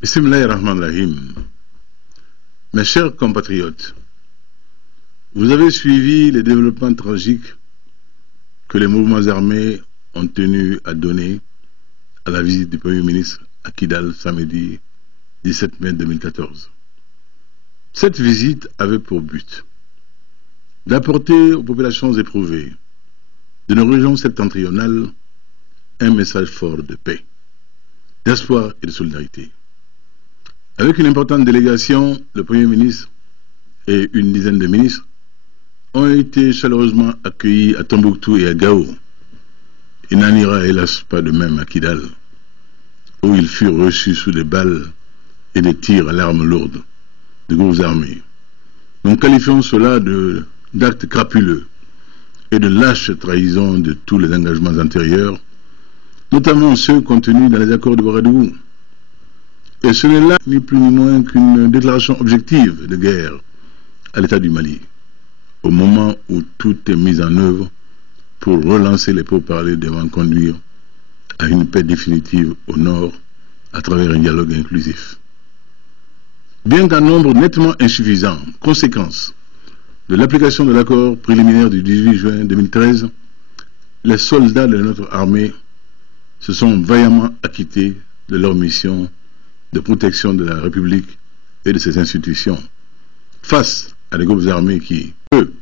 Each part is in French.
Bismillahirrahmanirrahim. Mes chers compatriotes, vous avez suivi les développements tragiques que les mouvements armés ont tenu à donner à la visite du Premier ministre à Kidal samedi 17 mai 2014. Cette visite avait pour but d'apporter aux populations éprouvées de nos régions septentrionales un message fort de paix, d'espoir et de solidarité. Avec une importante délégation, le Premier ministre et une dizaine de ministres ont été chaleureusement accueillis à Tombouctou et à Gao. Il n'en ira hélas pas de même à Kidal, où ils furent reçus sous des balles et des tirs à l'arme lourde de groupes armés. Nous qualifions cela d'actes crapuleux et de lâche trahison de tous les engagements antérieurs, notamment ceux contenus dans les accords de Ouagadougou. Et ce n'est là ni plus ni moins qu'une déclaration objective de guerre à l'État du Mali, au moment où tout est mis en œuvre pour relancer les pourparlers devant conduire à une paix définitive au nord à travers un dialogue inclusif. Bien qu'un nombre nettement insuffisant, conséquence de l'application de l'accord préliminaire du 18 juin 2013, les soldats de notre armée se sont vaillamment acquittés de leur mission de protection de la République et de ses institutions, face à des groupes armés qui, eux,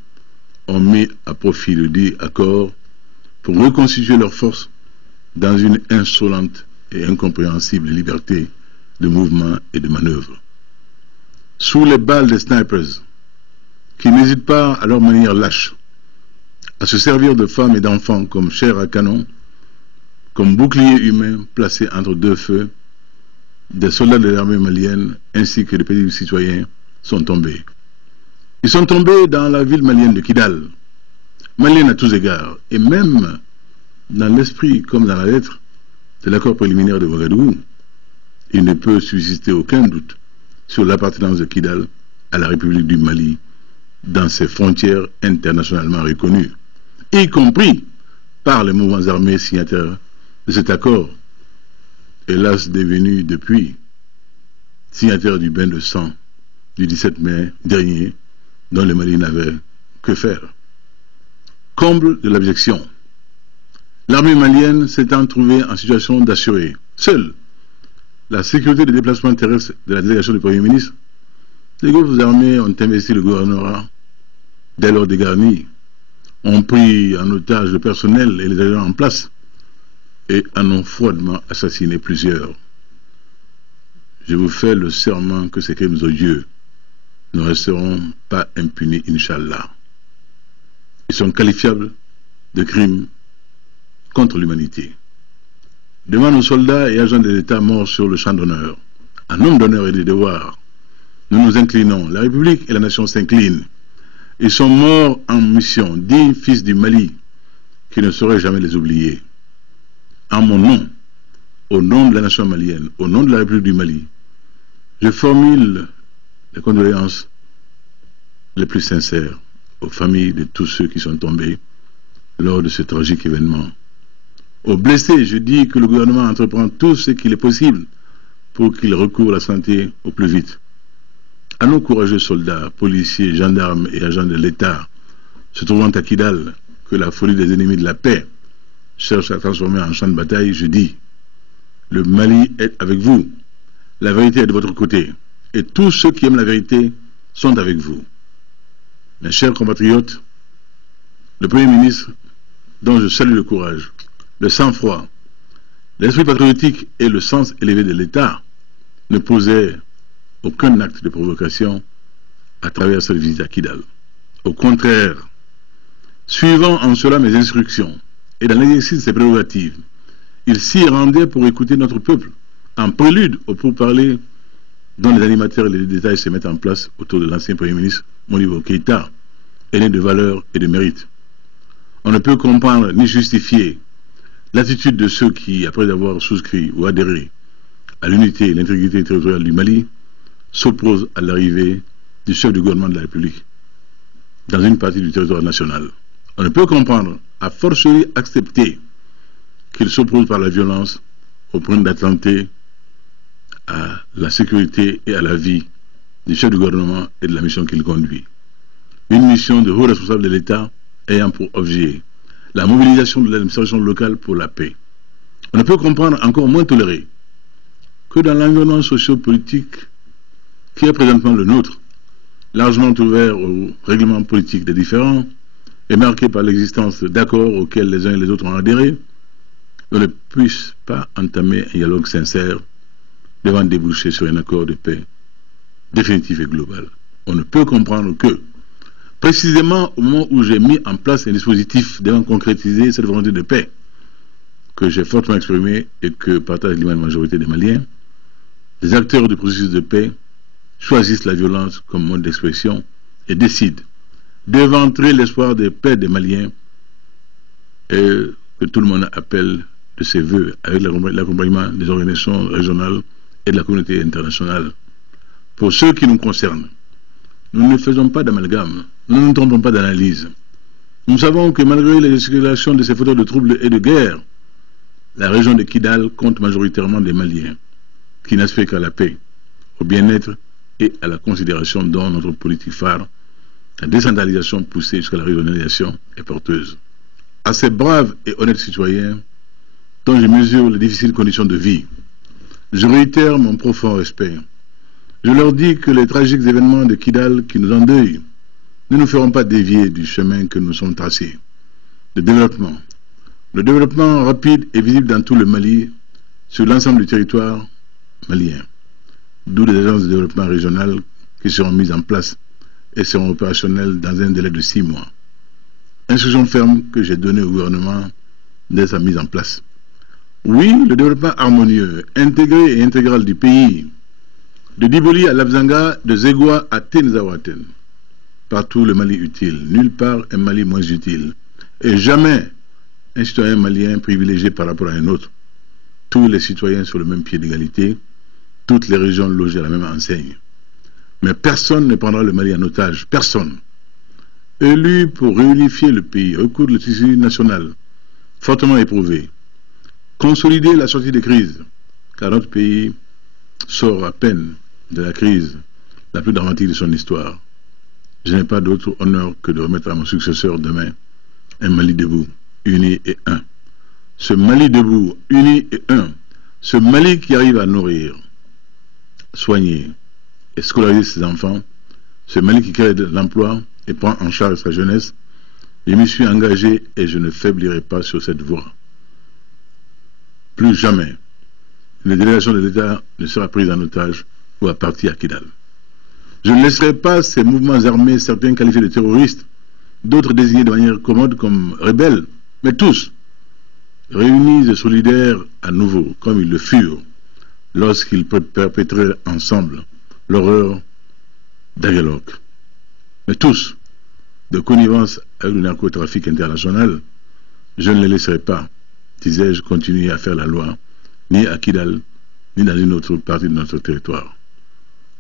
ont mis à profit le dit accord pour reconstituer leurs forces dans une insolente et incompréhensible liberté de mouvement et de manœuvre. Sous les balles des snipers, qui n'hésitent pas à leur manière lâche à se servir de femmes et d'enfants comme chair à canon, comme boucliers humains placés entre deux feux, des soldats de l'armée malienne ainsi que des petits citoyens sont tombés. Ils sont tombés dans la ville malienne de Kidal, malienne à tous égards, et même dans l'esprit comme dans la lettre de l'accord préliminaire de Ouagadougou. Il ne peut subsister aucun doute sur l'appartenance de Kidal à la République du Mali dans ses frontières internationalement reconnues, y compris par les mouvements armés signataires de cet accord, hélas devenu depuis signataire du bain de sang du 17 mai dernier, dont le Mali n'avait que faire. Comble de l'abjection, l'armée malienne s'étant trouvée en situation d'assurer seule la sécurité des déplacements terrestres de la délégation du Premier ministre, les groupes armés ont investi le gouvernorat dès lors dégarni, ont pris en otage le personnel et les agents en place et en ont froidement assassiné plusieurs. Je vous fais le serment que ces crimes odieux ne resteront pas impunis, Inch'Allah. Ils sont qualifiables de crimes contre l'humanité. Devant nos soldats et agents de l'État morts sur le champ d'honneur, en homme d'honneur et de devoir, nous nous inclinons. La République et la nation s'inclinent. Ils sont morts en mission, dignes fils du Mali, qui ne sauraient jamais les oublier. En mon nom, au nom de la nation malienne, au nom de la République du Mali, je formule les condoléances les plus sincères aux familles de tous ceux qui sont tombés lors de ce tragique événement. Aux blessés, je dis que le gouvernement entreprend tout ce qu'il est possible pour qu'ils recourent à la santé au plus vite. À nos courageux soldats, policiers, gendarmes et agents de l'État se trouvant à Kidal, que la folie des ennemis de la paix cherche à transformer en champ de bataille, je dis, le Mali est avec vous, la vérité est de votre côté, et tous ceux qui aiment la vérité sont avec vous. Mes chers compatriotes, le Premier ministre, dont je salue le courage, le sang-froid, l'esprit patriotique et le sens élevé de l'État, ne posait aucun acte de provocation à travers cette visite à Kidal. Au contraire, suivant en cela mes instructions, et dans l'exercice de ses prérogatives, il s'y rendait pour écouter notre peuple, en prélude au pourparlers dont les animateurs et les détails se mettent en place autour de l'ancien Premier ministre Modibo Keïta, aîné de valeur et de mérite. On ne peut comprendre ni justifier l'attitude de ceux qui, après avoir souscrit ou adhéré à l'unité et l'intégrité territoriale du Mali, s'opposent à l'arrivée du chef du gouvernement de la République dans une partie du territoire national. On ne peut comprendre, a fortiori accepter, qu'il s'oppose par la violence au point d'attenter à la sécurité et à la vie du chef du gouvernement et de la mission qu'il conduit. Une mission de haut responsable de l'État ayant pour objet la mobilisation de l'administration locale pour la paix. On ne peut comprendre, encore moins tolérer, que dans l'environnement socio-politique qui est présentement le nôtre, largement ouvert au règlement politique des différends et marqué par l'existence d'accords auxquels les uns et les autres ont adhéré, on ne puisse pas entamer un dialogue sincère devant déboucher sur un accord de paix définitif et global. On ne peut comprendre que, précisément au moment où j'ai mis en place un dispositif devant concrétiser cette volonté de paix, que j'ai fortement exprimé et que partage l'immense majorité des Maliens, les acteurs du processus de paix choisissent la violence comme mode d'expression et décident d'éventrer l'espoir de paix des Maliens et que tout le monde appelle de ses voeux avec l'accompagnement des organisations régionales et de la communauté internationale. Pour ce qui nous concerne, nous ne faisons pas d'amalgame, nous ne nous trompons pas d'analyse. Nous savons que malgré les gesticulations de ces fauteurs de troubles et de guerre, la région de Kidal compte majoritairement des Maliens qui n'aspirent qu'à la paix, au bien-être et à la considération dont notre politique phare, la décentralisation poussée jusqu'à la régionalisation, est porteuse. À ces braves et honnêtes citoyens, dont je mesure les difficiles conditions de vie, je réitère mon profond respect. Je leur dis que les tragiques événements de Kidal qui nous endeuillent ne nous feront pas dévier du chemin que nous sommes tracés. Le développement rapide et visible dans tout le Mali, sur l'ensemble du territoire malien. D'où les agences de développement régional qui seront mises en place et seront opérationnelles dans un délai de 6 mois. Instruction ferme que j'ai donnée au gouvernement dès sa mise en place. Oui, le développement harmonieux, intégré et intégral du pays, de Diboli à Labzanga, de Zegwa à Tenzawaten. Partout le Mali utile, nulle part un Mali moins utile. Et jamais un citoyen malien privilégié par rapport à un autre. Tous les citoyens sur le même pied d'égalité, toutes les régions logées à la même enseigne. Mais personne ne prendra le Mali en otage, personne. Élu pour réunifier le pays, recoudre le tissu national, fortement éprouvé, consolider la sortie des crises, car notre pays sort à peine de la crise la plus dramatique de son histoire. Je n'ai pas d'autre honneur que de remettre à mon successeur demain un Mali debout, uni et un. Ce Mali debout, uni et un, ce Mali qui arrive à nourrir, soigner et scolariser ses enfants, ce Mali qui crée de l'emploi et prend en charge sa jeunesse, je m'y suis engagé et je ne faiblirai pas sur cette voie. Plus jamais, une délégation de l'État ne sera prise en otage ou à partie à Kidal. Je ne laisserai pas ces mouvements armés, certains qualifiés de terroristes, d'autres désignés de manière commode comme rebelles, mais tous réunis et solidaires à nouveau, comme ils le furent, lorsqu'ils perpétraient ensemble l'horreur d'Aguelok. Mais tous, de connivence avec le narcotrafic international, je ne les laisserai pas, disais-je, continuer à faire la loi, ni à Kidal, ni dans une autre partie de notre territoire.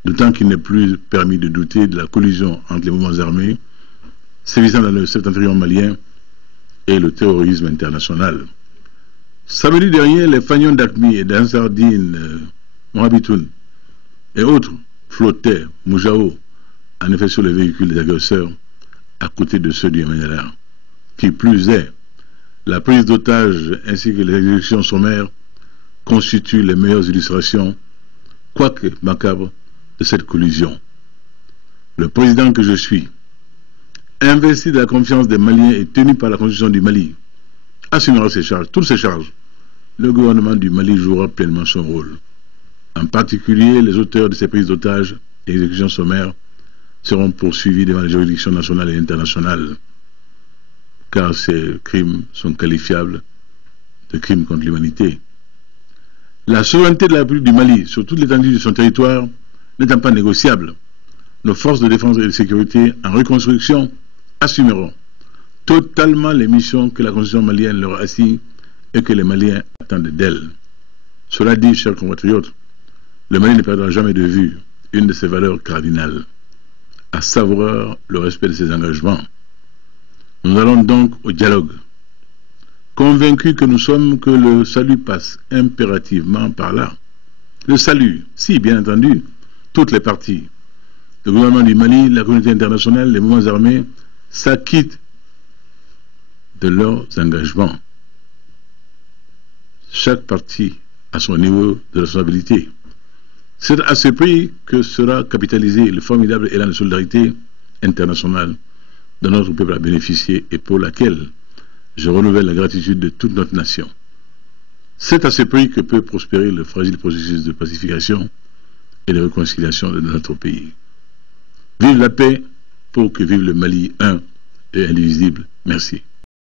D'autant qu'il n'est plus permis de douter de la collision entre les mouvements armés sévissant dans le septentrion malien et le terrorisme international. Samedi dernier, les fagnons d'Akmi et d'Ansardine, Mohabitoun et autres flottaient, Moujao, en effet sur les véhicules des agresseurs, à côté de ceux du MNLA. Qui plus est, la prise d'otages ainsi que les exécutions sommaires constituent les meilleures illustrations, quoique macabres, de cette collision. Le président que je suis, investi de la confiance des Maliens et tenu par la Constitution du Mali, assumera ses charges, toutes ses charges. Le gouvernement du Mali jouera pleinement son rôle. En particulier, les auteurs de ces prises d'otages et exécutions sommaires seront poursuivis devant les juridictions nationales et internationales, car ces crimes sont qualifiables de crimes contre l'humanité. La souveraineté de la République du Mali sur toute l'étendue de son territoire n'étant pas négociable, nos forces de défense et de sécurité en reconstruction assumeront totalement les missions que la Constitution malienne leur assigne et que les Maliens attendent d'elle. Cela dit, chers compatriotes, le Mali ne perdra jamais de vue une de ses valeurs cardinales, à savoir le respect de ses engagements. Nous allons donc au dialogue, convaincus que nous sommes que le salut passe impérativement par là. le salut, si bien entendu, toutes les parties, le gouvernement du Mali, la communauté internationale, les mouvements armés, s'acquittent de leurs engagements. Chaque partie à son niveau de responsabilité. C'est à ce prix que sera capitalisé le formidable élan de solidarité internationale dont notre peuple a bénéficié et pour laquelle je renouvelle la gratitude de toute notre nation. C'est à ce prix que peut prospérer le fragile processus de pacification et de réconciliation de notre pays. Vive la paix pour que vive le Mali un et indivisible. Merci.